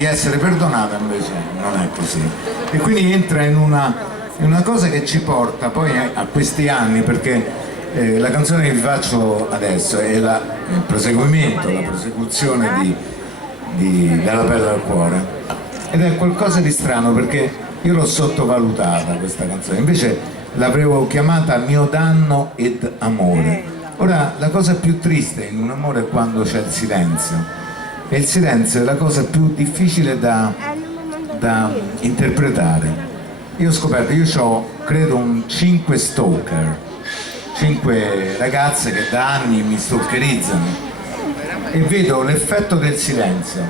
di essere perdonata, invece non è così, e quindi entra in una cosa che ci porta poi a questi anni, perché la canzone che vi faccio adesso è il proseguimento, la prosecuzione Dalla pelle al cuore, ed è qualcosa di strano perché io l'ho sottovalutata questa canzone, invece l'avevo chiamata Mio danno ed amore. Ora, la cosa più triste in un amore è quando c'è il silenzio, e il silenzio è la cosa più difficile da interpretare. Io ho scoperto, io ho credo 5 stalker, 5 ragazze che da anni mi stalkerizzano, e vedo l'effetto del silenzio.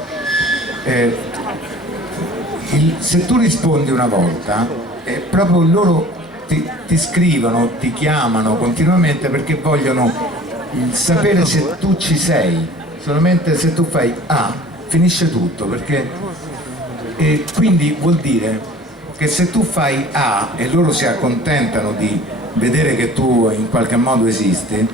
Se tu rispondi una volta, proprio loro ti scrivono, ti chiamano continuamente perché vogliono sapere se tu ci sei. Solamente se tu fai A finisce tutto, e quindi vuol dire che se tu fai A e loro si accontentano di vedere che tu in qualche modo esisti,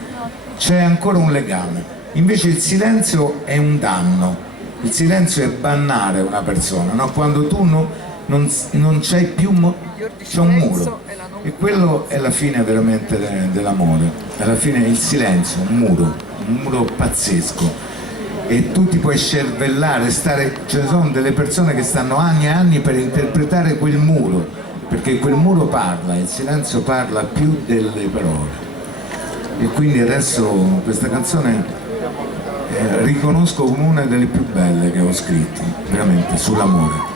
c'è ancora un legame. Invece il silenzio è un danno, il silenzio è bannare una persona, no? Quando tu non c'hai più, c'è un muro, e quello è la fine veramente dell'amore. Alla fine il silenzio, un muro pazzesco, e tu ti puoi scervellare, ce ne sono delle persone che stanno anni e anni per interpretare quel muro, perché quel muro parla, il silenzio parla più delle parole. E quindi adesso questa canzone riconosco come una delle più belle che ho scritto, veramente, sull'amore.